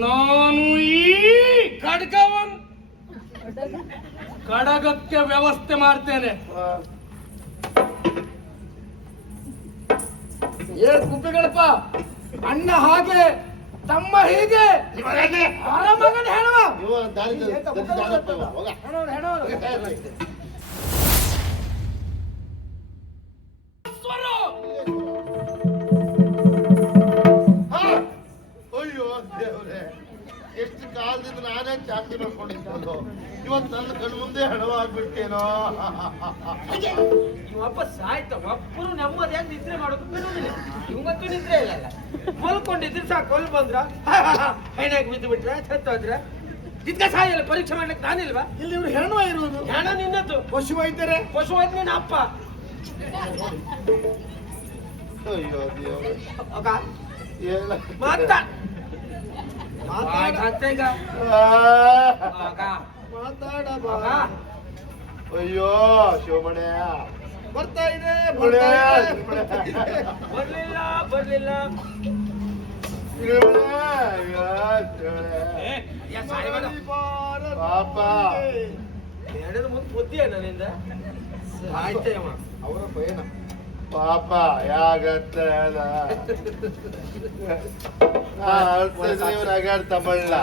ನಾನು ಈ ಕಡಗಕ್ಕೆ ವ್ಯವಸ್ಥೆ ಮಾಡ್ತೇನೆ. ಕುಪ್ಪಿಗಳಪ್ಪ, ಅಣ್ಣ ಹಾಗೆ ತಮ್ಮ ಹೀಗೆ ಮಗನ ಹೇಳುವ ಅಯ್ಯೋ ದೇವ್ರೆ, ಎಷ್ಟು ಕಾಲದಿಂದ ನಾನೇ ಚಾಕರಿ ಮಾಡ್ಕೊಂಡಿದ್ದೋ, ಇವತ್ತು ನನ್ನ ಕಣ್ಣು ಮುಂದೆ ಹಣವಾಗ್ಬಿಡ್ತೇನೋ. ಇವಪ್ಪ ಸಾಯ್ತ ಒಬ್ಬರು ನೆಮ್ಮದಿ ಅಂತ ನಿದ್ರೆ ಮಾಡೋದು ಬಿಡುದಿಲ್ಲ. ಇವತ್ತು ನಿದ್ರೆ ಇಲ್ಲ, ಮಲ್ಕೊಂಡಿದ್ರೆ ಸಾಕು. ಕೊಲ್ ಬಂದ್ರ ಹೆಣಕ್ಕೆ ಬಿದ್ದು ಬಿಟ್ರೆ ಸತ್ತೋದ್ರ ಇದ್ಕ ಸಾಯಲ್ಲ. ಪರೀಕ್ಷೆ ಮಾಡ್ಲಿಕ್ಕೆ ನಾನಿಲ್ವಾ? ಇಲ್ಲಿ ಇವ್ರು ಹೆಣ್ಣು ಇರುವುದು. ಹೆಣ ನಿನ್ನದ್ದು. ಪಶು ವೈದ್ಯರೇ? ಪಶು ವೈದ್ಯ ನಿನ್ನ ಅಪ್ಪ. ಅಯ್ಯೋ ದೇವ್ರೆ, ಏನ ಮಾತಾ ಅಯ್ಯೋ ಶಿವಮಣೆ ಬರ್ತಾ ಇದೆ. ಬರ್ಲಿಲ್ಲ ಪಾಪ ಎರಡರ ಮುಂದೆ ಬುದ್ಧಿಯ ನನ್ನಿಂದ ಆಯ್ತೇವ ಅವರ ಪಯಣ ಪಾಪ ಯಾಗತ್ತೆ ತಮಿಳ್ನ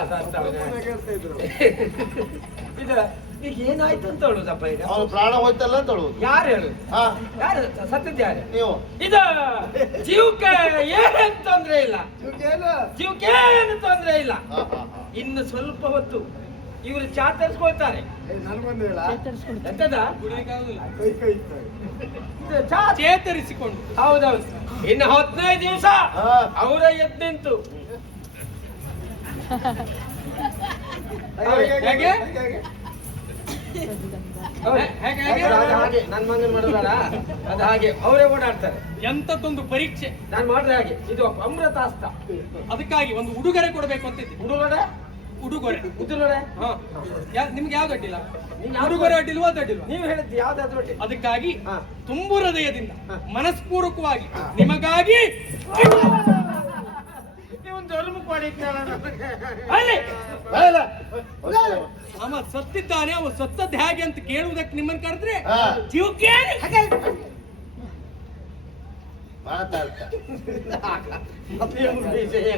ಈಗ ಈಗ ಏನಾಯ್ತು ಅಂತ ಹೇಳುದಪ್ಪ? ಈಗ ಅವನು ಪ್ರಾಣ ಹೋಯ್ತಲ್ಲ ಅಂತ ಹೇಳುದು. ಯಾರು ಹೇಳುದು? ಯಾರು ಸತ್ತಿದ್ದ? ಯಾರು ನೀವು? ಇದು ಜೀವಕ್ಕೆ ಏನ್ ತೊಂದ್ರೆ ಇಲ್ಲ, ಜೀವಕ್ಕೆ ಏನು ತೊಂದ್ರೆ ಇಲ್ಲ. ಇನ್ನು ಸ್ವಲ್ಪ ಹೊತ್ತು ಇವರು ಚಾತರಿಸ್ಕೊಳ್ತಾರೆ. ಎಂತದ ಚೇತರಿಸಿಕೊಂಡು. ಹೌದೌದು, ಇನ್ನು 15 ದಿವಸ ಅವರ ಎದ್ದು ನಿಂತು ಹೇಗೆ ನನ್ ಮಂಗನ್ ಮಾಡೋದಾರ ಅದು ಹಾಗೆ ಅವರೇ ಓಡಾಡ್ತಾರೆ. ಎಂತದೊಂದು ಪರೀಕ್ಷೆ ನಾನ್ ಮಾಡಿದ್ರೆ ಹಾಗೆ. ಇದು ಅಮೃತಾಸ್ತ. ಅದಕ್ಕಾಗಿ ಒಂದು ಉಡುಗೊರೆ ಕೊಡಬೇಕು ಅಂತಿದ್ದೆ. ಉಡುಗೊರೆ ನಿಮ್ಗೆ ಯಾವ್ದು ಅಡ್ಡಿಲ್ಲ? ಉಡುಗೊರೆ ಅಡ್ಡಿಲ್ವಾ? ಅದು ಅಡ್ಡಿಲ್ವಾ? ನೀವು ಹೇಳಿದ್ದು ಯಾವ್ದಾದ್ರು ಅಡ್ಡಿ. ಅದಕ್ಕಾಗಿ ತುಂಬು ಹೃದಯದಿಂದ ಮನಸ್ಪೂರ್ವಕವಾಗಿ ನಿಮಗಾಗಿ ಅವ ಸತ್ತಿದ್ದಾನೆ, ಅವ ಸತ್ತದ್ದು ಹೇಗೆ ಅಂತ ಕೇಳುವುದಕ್ಕೆ ನಿಮ್ಮನ್ನು ಕರೆದ್ರೆ ಜೀವಕ್ಕೆ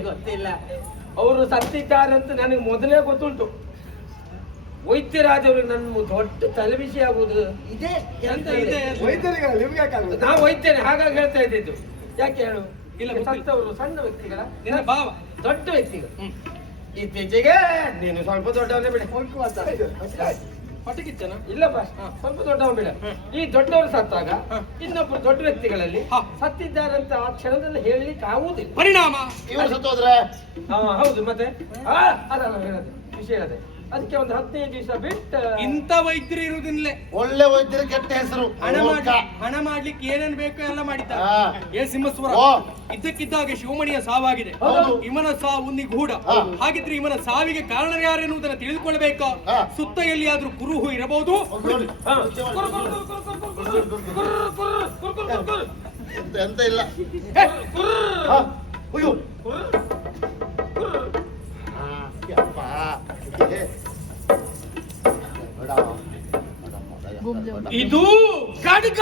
ಗೊತ್ತಿಲ್ಲ. ಅವರು ಸತ್ತಿದ್ದಾರಂತ ನನಗೆ ಮೊದಲೇ ಗೊತ್ತುಂಟು. ವೈದ್ಯರಾದವ್ರಿಗೆ ನನ್ನ ದೊಡ್ಡ ತಲೆಬಿಸಿ ಆಗುವುದು ಇದೇ. ನಾ ವೈದ್ಯನೇ, ಹಾಗಾಗಿ ಹೇಳ್ತಾ ಇದ್ದಿದ್ದು. ಯಾಕೆ ಹೇಳು? ಇಲ್ಲ, ಸತ್ತವರು ಸಣ್ಣ ವ್ಯಕ್ತಿಗಳ, ನಿನ್ನ ಭಾವ ದೊಡ್ಡ ವ್ಯಕ್ತಿಗಳು. ಇತ್ತೀಚೆಗೆ ನೀನು ಸ್ವಲ್ಪ ದೊಡ್ಡವನ್ನೇ ಬಿಡ. ಪಟಕಿಚ್ಚನ ಇಲ್ಲಪ್ಪ, ಸ್ವಲ್ಪ ದೊಡ್ಡವನ್ ಬಿಡ. ಈ ದೊಡ್ಡವರು ಸತ್ತಾಗ ಇನ್ನೊಬ್ಬರು ದೊಡ್ಡ ವ್ಯಕ್ತಿಗಳಲ್ಲಿ ಸತ್ತಿದ್ದಾರಂತ ಆ ಕ್ಷಣದಲ್ಲಿ ಹೇಳಲಿಕ್ಕೆ ಆಗುವುದಿಲ್ಲ. ಪರಿಣಾಮ ಇವರು ಸತ್ತೋದ್ರೆ ಹೌದು, ಮತ್ತೆ ಅದಲ್ಲ ಹೇಳದೆ ವಿಷಯ ಅದೇ. ಅದಕ್ಕೆ ಒಂದು 15 ದಿವಸ ಬಿಟ್ಟು ಇಂಥ ವೈದ್ಯರು ಇರುವುದಿಲ್ಲೇ. ಒಳ್ಳೆ ವೈದ್ಯರು ಕೆಟ್ಟ ಹೆಸರು. ಹಣ ಮಾಡ್ಲಿಕ್ಕೆ ಏನೇನ್ ಬೇಕೋ ಎಲ್ಲ ಮಾಡಿದ್ದಾರೆ. ಏ ಸಿಂಹಸ್ವರ, ಇದ್ದಕ್ಕಿದ್ದಾಗೆ ಶಿವಮಣಿಯ ಸಾವಾಗಿದೆ. ಇವನ ಸಾವು ನಿಗೂಢ. ಹಾಗಿದ್ರೆ ಇವನ ಸಾವಿಗೆ ಕಾರಣ ಯಾರೆನ್ನುವುದನ್ನು ತಿಳಿದುಕೊಳ್ಳಬೇಕು. ಸುತ್ತ ಎಲ್ಲಿಯಾದ್ರೂ ಕುರುಹು ಇರಬಹುದು. ಎಂತ ಇಲ್ಲ. ಇದು ಖಡ್ಗ.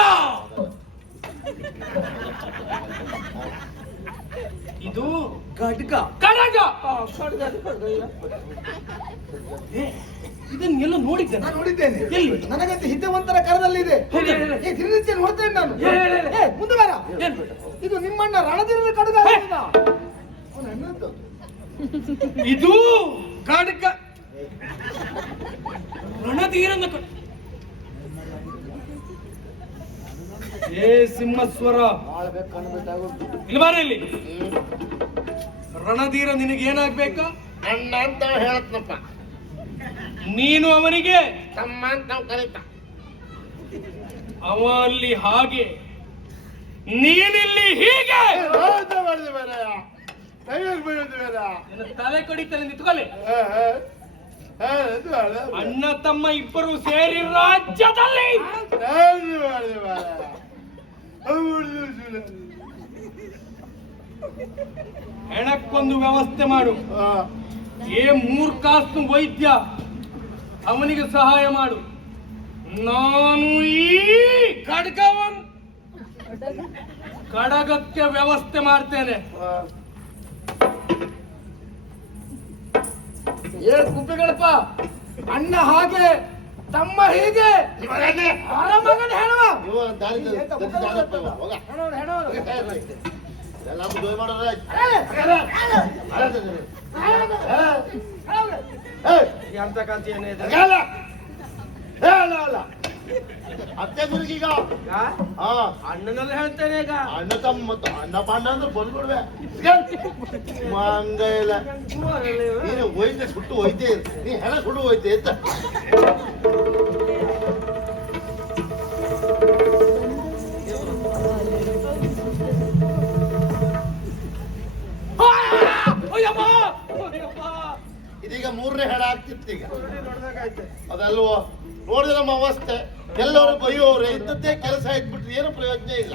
ಇದು ಖಡ್ಗ. ಖಡ್ಗ ಇದನ್ನೆಲ್ಲ ನೋಡಿದ್ದೇನೆ. ನೋಡಿದ್ದೇನೆ. ಎಲ್ಲಿ? ನನಗಂತ ಹಿದ್ದವಂತರ ಕರದಲ್ಲಿದೆ. ದಿನನಿತ್ಯ ನೋಡ್ತೇನೆ ನಾನು. ಮುಂದೆ ಬರ. ಇದು ನಿಮ್ಮಣ್ಣ ರಣಧೀರನ ಕಡಗ. ಇದು ಖಡ್ಗ. ರಣಧೀರನ ಏ ಸಿಂಹಸ್ವರ, ಇಲ್ಲಿ ರಣಧೀರ ನಿನಗೇನಾಗ್ಬೇಕು? ಅಣ್ಣ ಅಂತ ಹೇಳತ್ನಪ್ಪ. ನೀನು ಅವನಿಗೆ ತಮ್ಮ ಅಂತ ನಾವು ಕರೀತ. ಅವ ಅಲ್ಲಿ ಹಾಗೆ, ನೀನಿಲ್ಲಿ ಹೀಗೆ. ತಲೆ ಕಡಿತಲೆ ನಿಂತ್ಕೊಳ್ಳಿ. ಅಣ್ಣ ತಮ್ಮ ಇಬ್ಬರು ಸೇರಿ ರಾಜ್ಯದಲ್ಲಿ ಹೆಣಕ್ಕೊಂದು ವ್ಯವಸ್ಥೆ ಮಾಡು. ಏ ಮೂರ್ಖಾಸ್ತು ವೈದ್ಯ, ಅವನಿಗೆ ಸಹಾಯ ಮಾಡು. ನಾನು ಈ ಕಡಗಕ್ಕೆ ವ್ಯವಸ್ಥೆ ಮಾಡ್ತೇನೆ. ಏ ಕುಪ್ಪಿಗಳಪ್ಪ, ಅಣ್ಣ ಹಾಗೆ ತಮ್ಮ ಹೀಗೆ ಆರಾಮಗನ್ ಹೇಳುವ ಎಲ್ಲ ದುಡ್ಡು ಮಾಡೋದ್ರೆ ಎಂತ ಕಥೆ ಏನಿದೆ ಅತ್ತೆ ಗುರುಗೀಗ ಅಣ್ಣನಲ್ಲಿ ಹೇಳ್ತೇನೆ ಈಗ. ಅಣ್ಣ ತಮ್ಮ ಅಣ್ಣ ಪಾಂಡ ಅಂದ್ರೆ ಬಂದ್ಕೊಡ್ವೆ ಮಂಗ ಇಲ್ಲ. ನೀನು ಹೋಯ್ತೆ ಸುಟ್ಟು ಹೋಯ್ತೆ, ನೀ ಹೆಣ ಸುಟ್ಟು ಹೋಯ್ತೆ ಅಂತ. ಇದೀಗ ಮೂರನೇ ಹೆಣ ಆಗ್ತಿತ್ತು ಈಗ. ಅದಲ್ವೋ ನೋಡಿದ್ರೆ ನಮ್ಮ ಅವಸ್ಥೆ. ಎಲ್ಲರೂ ಬೈಯೋರೆ ಇದ್ದದ್ದೇ ಕೆಲಸ ಇಟ್ಬಿಟ್ರೆ ಏನು ಪ್ರಯೋಜನ ಇಲ್ಲ.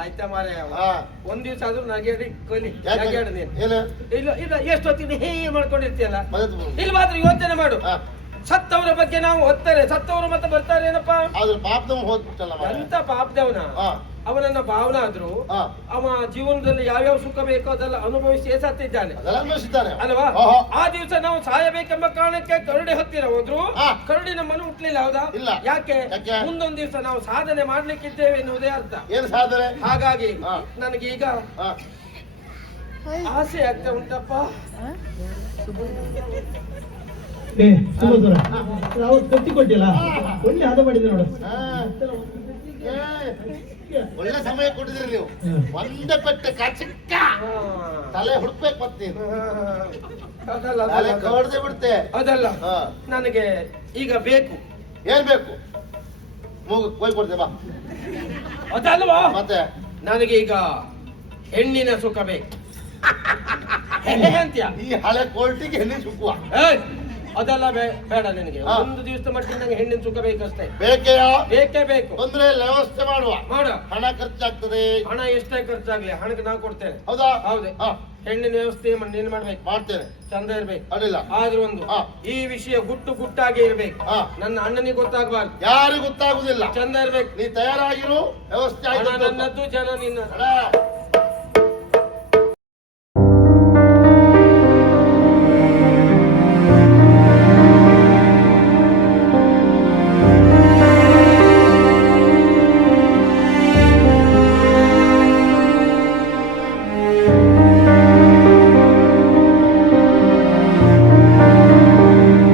ಆಯ್ತಾ ಮಾರ, ಹಾ. ಒಂದ್ ದಿವ್ಸ ಆದ್ರೂ ನಗೆಡಿ ಕಲಿ ಯಾಕೆ? ನಗೆಡು ನೀನು. ಏನು ಇಲ್ಲ ಇಲ್ಲ, ಎಷ್ಟೊತ್ತಿನ ಹೇ ಮಾಡ್ಕೊಂಡಿರ್ತೀಯಲ್ಲ, ಮರೆತು ಇಲ್ಲಿ ಮಾತ್ರ ಯೋಚನೆ ಮಾಡು. ಹಾ. ಸತ್ತವರ ಬಗ್ಗೆ ನಾವು ಹೊತ್ತಾರೆ, ಸತ್ತವರು ಮತ್ತೆ ಬರ್ತಾರೆ ಏನಪ್ಪ. ಆದ್ರೆ ಪಾಪದವ ಹೋಗ್ಬಿಟ್ಟಲ್ಲ ಮಾರ್ರೆ. ಎಂತ ಪಾಪದವನ, ಹಾ. ಅವನನ್ನ ಭಾವನ ಆದ್ರೂ ಹಾ. ಅವ ಜೀವನದಲ್ಲಿ ಯಾವ್ಯಾವ ಸುಖ ಬೇಕೋ ಅದೆಲ್ಲ ಅನುಭವಿಸಿ ಸತ್ತಿದ್ದಾನೆ ಅದೆಲ್ಲ ಅನ್ವಯಿಸಿದ್ದಾನೆ ಅಲ್ವಾ. ಓಹೋ. ಆ ದಿವಸ ನಾವು ಸಾಯಬೇಕೆಂಬ ಕಾರಣಕ್ಕೆ ಕರುಡಿ ಹತ್ತಿರ ಹೋದ್ರು, ಹಾ. ಕರುಡಿ ನಮ್ಮನ್ನು ಹುಟ್ಲಿಲ್ಲ. ಹೌದಾ? ಇಲ್ಲ. ಯಾಕೆ? ಯಾಕೆ? ಮುಂದೊಂದ್ ದಿವಸ ನಾವು ಸಾಧನೆ ಮಾಡ್ಲಿಕ್ಕಿದ್ದೇವೆ ಎನ್ನುವುದೇ ಅರ್ಥ. ಏನು ಸಾಧನೆ? ಹಾಗಾಗಿ ಹಾ. ನನಗೀಗ ಹಾ. ಆಸೆ ಆಗ್ತಾ ಉಂಟಪ್ಪ. ನಾವು ಕಟ್ಟಿಕೊಟ್ಟಿಲ್ಲ, ಒಳ್ಳೆ ಹದ ಮಾಡಿದೆ ನೋಡು. ಹಾ. ಒಳ್ಳೆ ಸಮಯ ಕೊಟ್ಟಿದ್ರಿ ನೀವು. ಒಂದೇ ಪೆಟ್ಟ ಕಚಿಕ್ಕ ತಲೆ ಹುಡ್ಬೇಕು ಮತ್ತೆ ನೀನು. ಅದಲ್ಲ ತಲೆ ಅದಲ್ಲ, ಕಡ್ದೆ ಬಿಡ್ತೆ. ಅದಲ್ಲ. ಹಾ. ನನಗೆ ಈಗ ಬೇಕು. ಏನ್ ಬೇಕು? ಮೂಗು ಕೊಯ್ ಕೊಡ್ತೆ ಬಾ. ಅದಲ್ವಾ, ಮತ್ತೆ ನನಗೆ ಈಗ ಹೆಣ್ಣಿನ ಸುಖ ಬೇಕು. ಅಂತ್ಯ ಈ ಹಳೆ ಕೋರ್ಟಿಗೆ ಹೆಣ್ಣಿ ಸುಕ್ಕುವ ಅದೆಲ್ಲ ಬೇಡ ನನಗೆ. ಹಾ. ಒಂದು ದಿವಸದ ಮಟ್ಟಿಗೆ ನಂಗೆ ಹೆಣ್ಣಿನ ಸುಖ ಬೇಕಷ್ಟೇ. ಬೇಕೆಯಾ? ಬೇಕೇ ಬೇಕು. ತೊಂದ್ರೆ ಇಲ್ಲ, ವ್ಯವಸ್ಥೆ ಮಾಡುವ. ಮಾಡ. ಹಣ ಖರ್ಚಾಗ್ತದೆ. ಹಣ ಎಷ್ಟೇ ಖರ್ಚಾಗ್ಲಿ ಹಣಕ್ಕೆ ನಾವು ಕೊಡ್ತೇನೆ. ಹೌದಾ? ಹೌದು. ಹಾ. ಹೆಣ್ಣಿನ ವ್ಯವಸ್ಥೆ ನೀನು ಮಾಡ್ಬೇಕು. ಮಾಡ್ತೇನೆ. ಚಂದ ಇರ್ಬೇಕು. ಅಡ್ಡಿಲ್ಲ. ಆದ್ರೂ ಒಂದು ಹಾ. ಈ ವಿಷಯ ಗುಟ್ಟಾಗಿ ಇರ್ಬೇಕು. ಹಾ. ನನ್ನ ಅಣ್ಣನಿಗೆ ಗೊತ್ತಾಗಬಾರ್ದು. ಯಾರಿಗೂ ಗೊತ್ತಾಗುದಿಲ್ಲ. ಚಂದ ಇರ್ಬೇಕು. ನೀ ತಯಾರಾಗಿರು, ವ್ಯವಸ್ಥೆ ಹಣ ಆಯ್ತು. ನನ್ನದ್ದು, ಜನ ನಿನ್ನ. ಅಣ್ಣ,